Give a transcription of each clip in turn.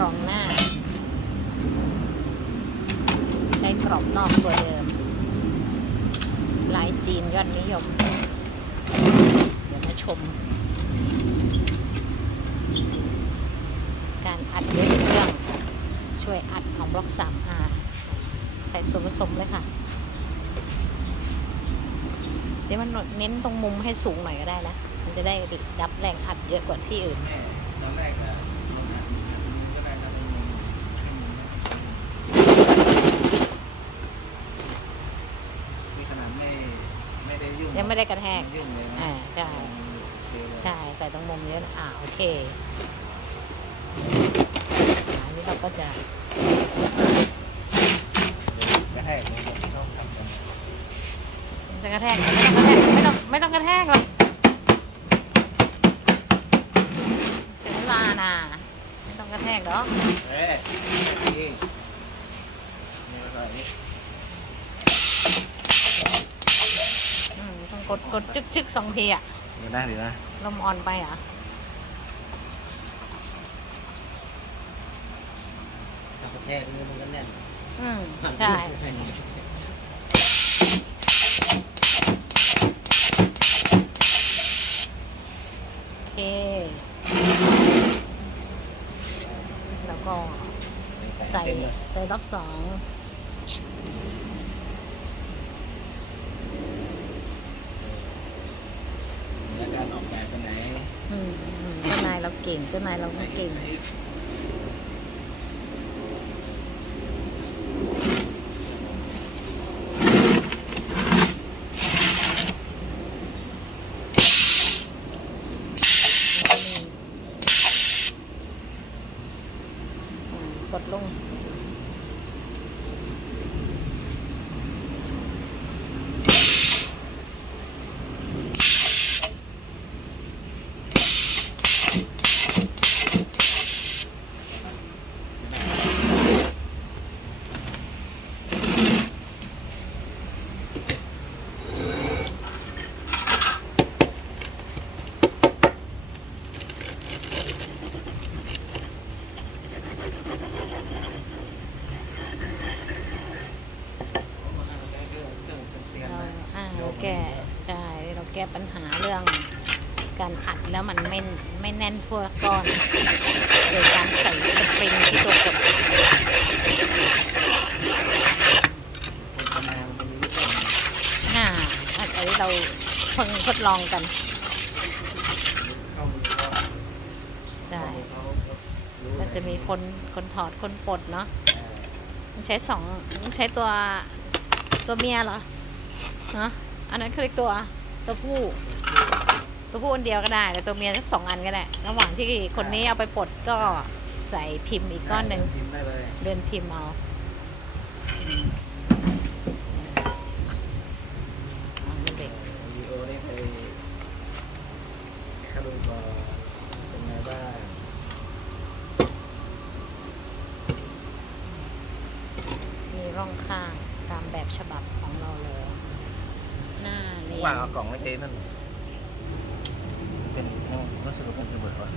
รองหน้า ใช้กรอบนอกตัวเดิม ลายจีนยอดนิยม เดี๋ยวมาชม การอัดด้วยเครื่อง ช่วยอัดของบล็อก 3R ใส่ส่วนผสมเลยค่ะเดี๋ยวมันเน้นตรงมุมให้สูงหน่อยก็ได้นะ มันจะได้ดับแรงอัดเยอะกว่าที่อื่นแม่ตอนแรกอะลงอัดก็ได้ครับให้มันนี่ขนาดไม่ไม่ได้ ยุ่งยังไม่ได้กระแทกไม่ยุ่งเลยนะอ่าใช่โอเคเลยใช่ใส่ตรงมุมนี้นะอ่าโอเคอ่าอันนี้เราก็จะกระแทกลงไปเข้าทำกันจะกระแทกไม่ต้องไม่ต้องไม่ต้องกระแทกหรอกเสียเวลานะไม่ต้องกระแทกหรอกเอ้ยนี่นี่มาใส่นี่ อืมต้องก ดกดจึกจึกสองทีอะเดี๋ยวนะเดี๋ยวนะลมอ่อนไปเหรอะถ้ากระแทกนี่มันก็แน่นอืมใช่ โอเค แล้วก็ใส่เต็มเลยใส่รอบสอง แล้วการออกแบบไปไหน อืมอืม เจ้านายเราเก่งเจ้านายเราก็เก่ง กดลง เราอ่าเราแก้ใช่เราแก้ปัญหาเรื่องการอัดแล้วมันไม่ไม่แน่นทั่วก้อนโดยการใส่สปริงที่ตัวกดอ่าอันนี้เราเพิ่งทดลองกันใช่ก็จะมีคนคนถอดคนปลดเนาะมันใช้สองมันใช้ตัวตัวเมียเหรอฮะอันนั้นคือตัว ตัวผู้ ตัวผู้อันเดียวก็ได้แต่ตัวเมียสักสองอันก็ได้ ระหว่างที่คนนี้เอาไปปลดก็ใส่พิมพ์อีกก้อนหนึ่งได้เลยเดินพิมพ์เอาอืมาเด็กวีโอนี่เคาดูก่อเป็นไงบ้างมีร่องข้างตามแบบฉบับของเราเลย หน้าเลยวางเอากล่องไว้เจ๊นั่น เป็นรู้สึกว่าเป็นระเบิดว่ะ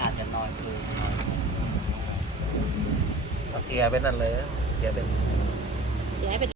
อาจจะนอนคืนนอนเอาเกียร์เป็นนั่นเลยเกียร์เป็น เจะให้เป็น